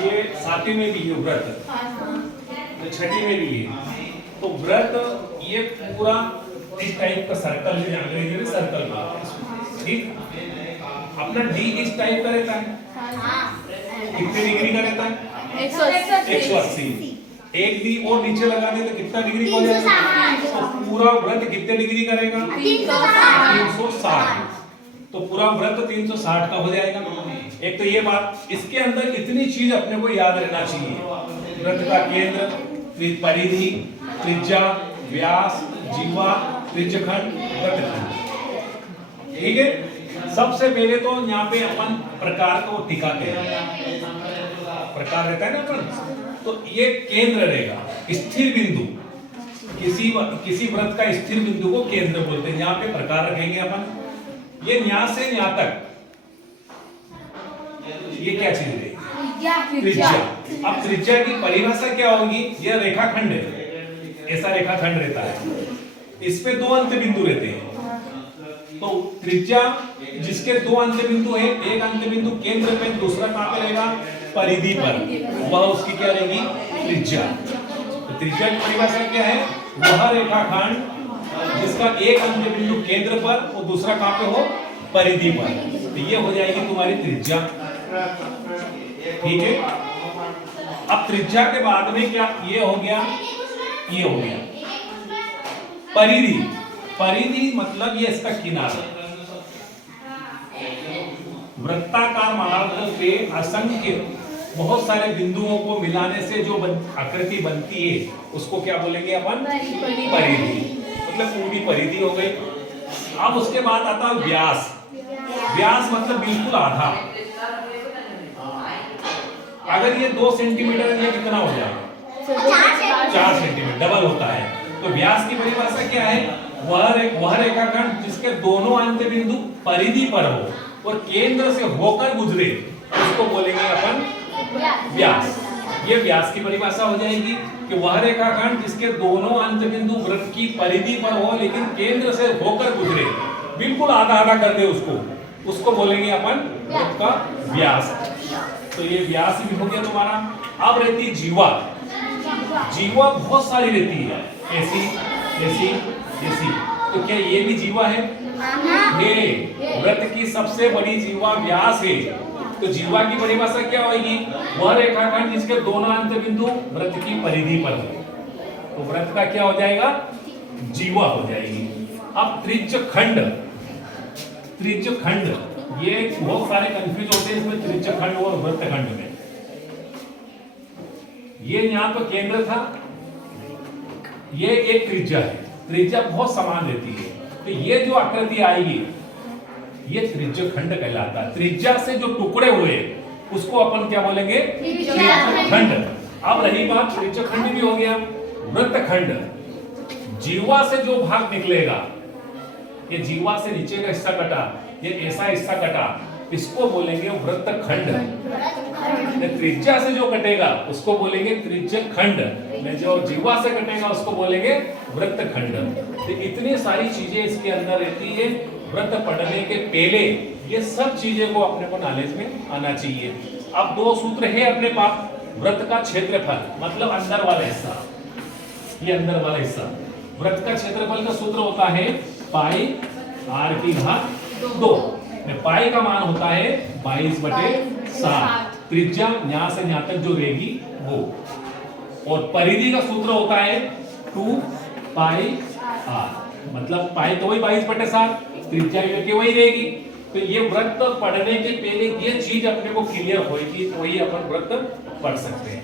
ये सातवीं में भी है व्रत, तो छठी में भी है। तो व्रत ये पूरा इस टाइप का सर्कल है, अंग्रेजी में सर्कल का, ठीक। अपना डी इस टाइप का रहता है, कितने डिग्री का रहता है? 180। एक डी और नीचे लगा दे तो कितना डिग्री हो जाएगा? तो पूरा व्रत कितने डिग्री करेगा? 360। तो पूरा व्रत 360 का हो जाएगा। एक तो ये बात, इसके अंदर इतनी चीज अपने को याद रहना चाहिए। व्रत का केंद्र, परिधि, त्रिज्या, व्यास, जीवा, त्रिज्यखंड, व्रतखंड, ठीक है। सबसे पहले तो यहाँ पे अपन प्रकार को टिकाते हैं, प्रकार रहता है ना अपन, तो ये केंद्र रहेगा, स्थिर बिंदु। किसी व्रत का स्थिर बिंदु को केंद्र बोलते हैं। यहाँ पे प्रकार रखेंगे अपन। ये न्याय से न्याय तक, ये क्या चीज है? त्रिज्या। अब त्रिज्या की परिभाषा क्या होगी? यह रेखाखंड है, ऐसा रेखाखंड रहता है, इस पे दो अंत बिंदु रहते हैं। तो त्रिज्या जिसके दो अंत बिंदु है, एक अंत बिंदु केंद्र पे, दूसरा कहां पे रहेगा? परिधि पर, वह उसकी क्या रहेगी? त्रिज्या। तो त्रिज्या की परिभाषा क्या है? वह रेखाखंड जिसका एक अंत बिंदु केंद्र पर और दूसरा कहां पे हो? परिधि पर। तो ये हो जाएगी तुम्हारी त्रिज्या, ठीक है। अब त्रिज्या के बाद में क्या ये हो गया? ये हो गया परिधि। परिधि मतलब ये इसका किनारा। वृत्ताकार मार्ग पे असंख्य बहुत सारे बिंदुओं को मिलाने से जो आकृति बनती है उसको क्या बोलेंगे अपन? परिधि। मतलब पूरी परिधि हो गई। अब उसके बाद आता व्यास। व्यास मतलब बिल्कुल आधा। अगर ये 2 सेंटीमीटर है, ये कितना हो जाएगा? 4 सेंटीमीटर, डबल होता है। तो व्यास की परिभाषा क्या है? वह रेखाखंड जिसके दोनों अंत बिंदु परिधि पर हो और केंद्र से होकर गुजरे, उसको बोलेंगे अपन व्यास। ये व्यास की परिभाषा हो जाएगी कि वह रेखाखंड जिसके दोनों अंत बिंदु वृत्त की परिधि पर हो लेकिन केंद्र से होकर गुजरे, बिल्कुल आधा आधा कर दे उसको बोलेंगे अपन वृत्त का व्यास। तो ये व्यास भी हो गया तुम्हारा। अब रहती है जीवा। जीवा बहुत सारी रहती है, ऐसी ऐसी ऐसी। तो क्या ये भी जीवा है? ये वृत्त की सबसे बड़ी जीवा व्यास है। तो जीवा की परिभाषा क्या होगी? वह रेखाखंड जिसके दोनों अंत बिंदु वृत्त की परिधि पर हो। तो वृत्त का क्या हो जाएगा? जीवा हो जाएगी। अब त्रिज्यखंड। त्रिज्यखंड ये बहुत सारे कंफ्यूज होते हैं इसमें, त्रिज्यखंड और वृत्तखंड में। ये यहाँ पर केंद्र था, ये एक त्रिज्या है। त्रिज्या बहुत समान रहती है। तो ये जो आकृति आएगी ये त्रिज्यखंड कहलाता है। त्रिज्या से जो टुकड़े हुए उसको अपन क्या बोलेंगे? त्रिज्यखंड। अब रही बात, त्रिज्यखंड भी हो गया। वृत्तखंड, जीवा से जो भाग निकलेगा, ये जीवा से नीचे का हिस्सा कटा, ये ऐसा हिस्सा कटा, इसको बोलेंगे वृत्तखंड। त्रिज्या से जो कटेगा उसको बोलेंगे त्रिज्यखंड, जो जीवा से कटेगा उसको बोलेंगे वृत्तखंड। तो इतनी सारी चीजें इसके अंदर रहती है। व्रत पढ़ने के पहले ये सब चीजें को अपने को नॉलेज में आना चाहिए। अब 2 सूत्र है अपने पास। व्रत का क्षेत्रफल मतलब अंदर वाला हिस्सा, ये अंदर वाला हिस्सा। व्रत का क्षेत्रफल का सूत्र होता है पाई r की घात 2। पाई का मान होता है 22/7। त्रिज्या यहां से यहां तक जो रहेगी वो। और परिधि का सूत्र होता है 2 पाई r, मतलब पाई तो वही 22/7, त्रिज्या की वही रहेगी। तो ये व्रत पढ़ने के पहले ये चीज अपने को क्लियर होगी तो ही अपन व्रत पढ़ सकते हैं।